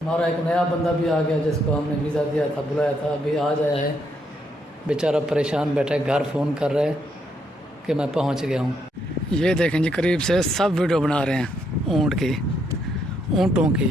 हमारा एक नया बंदा भी आ गया जिसको हमने वीज़ा दिया था, बुलाया था, अभी आ जाया है। बेचारा परेशान बैठा है, घर फ़ोन कर रहा है कि मैं पहुंच गया हूं। ये देखें जी, करीब से सब वीडियो बना रहे हैं ऊँट की, ऊँटों की।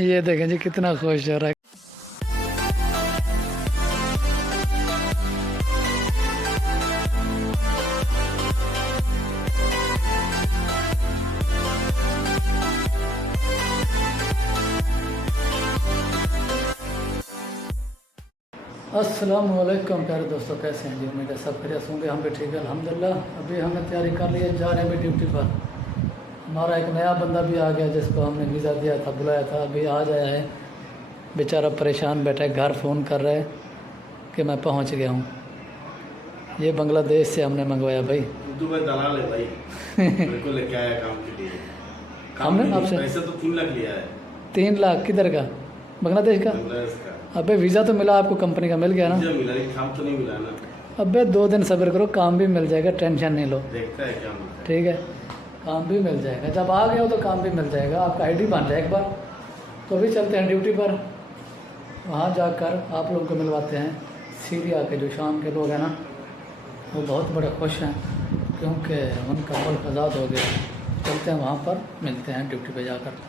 ये देखें जी कितना खुश हो रहा है। अस्सलाम वालेकुम प्यारे दोस्तों, कैसे हैं जी? उम्मीद है सब खैरियत होंगे, हम भी ठीक है अल्हम्दुलिल्लाह। अभी हमने तैयारी कर ली है, जा रहे हैं अभी ड्यूटी पर। हमारा एक नया बंदा भी आ गया जिसको हमने वीज़ा दिया था, बुलाया था, अभी आ जाया है। बेचारा परेशान बैठा है, घर फ़ोन कर रहा है कि मैं पहुंच गया हूं। ये बांग्लादेश से हमने मंगवाया भाई। तू भाई दलाल है भाई, मेरे को लेके आया काम के लिए। हमने के लिए आपसे पैसे तो 3 लाख लिया है 3 लाख किधर का? बांग्लादेश का? बांग्लादेश का। अबे वीज़ा तो मिला आपको, कंपनी का मिल गया ना? मुझे मिला लेकिन काम तो नहीं मिला ना। अबे 2 दिन सब्र करो, काम भी मिल जाएगा, टेंशन नहीं लो। देखता है क्या मिलता है। ठीक है, काम भी मिल जाएगा। जब आ गए हो तो काम भी मिल जाएगा, आपका आईडी बन जाए एक बार। तो अभी चलते हैं ड्यूटी पर, वहाँ जाकर आप लोगों को मिलवाते हैं। सीरिया के जो शाम के लोग हैं ना, वो बहुत बड़े खुश हैं क्योंकि उनका मुल्क आज़ाद हो गया। चलते हैं वहाँ पर, मिलते हैं ड्यूटी पर जाकर।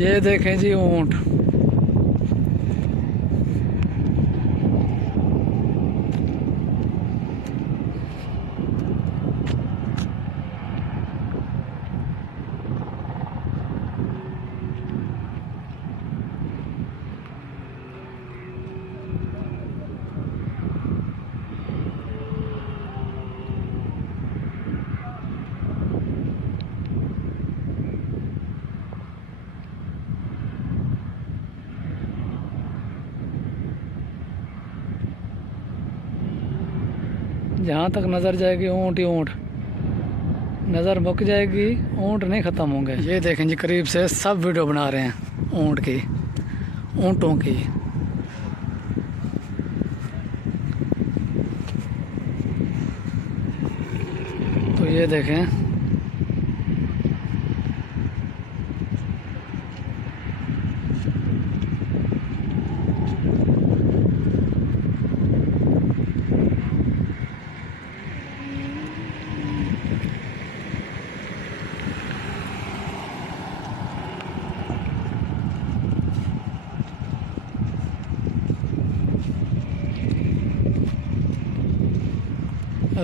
ये देखें जी ऊँट। जहाँ तक नज़र जाएगी ऊँट ही ऊँट, नज़र मुक जाएगी ऊँट नहीं ख़त्म होंगे। ये देखें जी, करीब से सब वीडियो बना रहे हैं ऊँट की, ऊँटों की। तो ये देखें,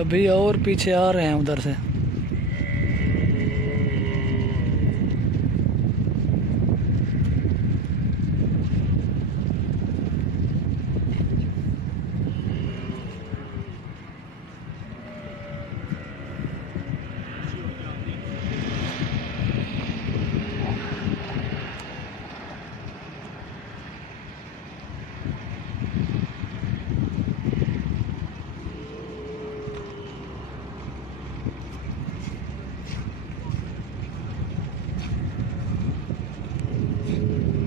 अभी और पीछे आ रहे हैं उधर से।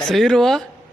सही हुआ।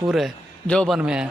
पूरे जोबन में हैं।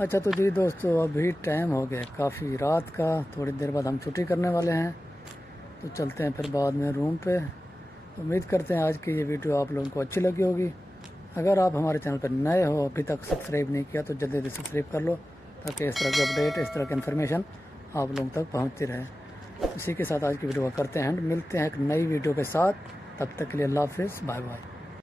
अच्छा तो जी दोस्तों अभी टाइम हो गया काफ़ी रात का, थोड़ी देर बाद हम छुट्टी करने वाले हैं, तो चलते हैं फिर बाद में रूम पे। उम्मीद करते हैं आज की ये वीडियो आप लोगों को अच्छी लगी होगी। अगर आप हमारे चैनल पर नए हो, अभी तक सब्सक्राइब नहीं किया तो जल्दी जल्दी सब्सक्राइब कर लो, ताकि इस तरह की अपडेट, इस तरह की इन्फॉर्मेशन आप लोगों तक पहुँचती रहे। इसी के साथ आज की वीडियो को करते हैं, मिलते हैं एक नई वीडियो के साथ। तब तक के लिए अल्लाह हाफिज़, बाय बाय।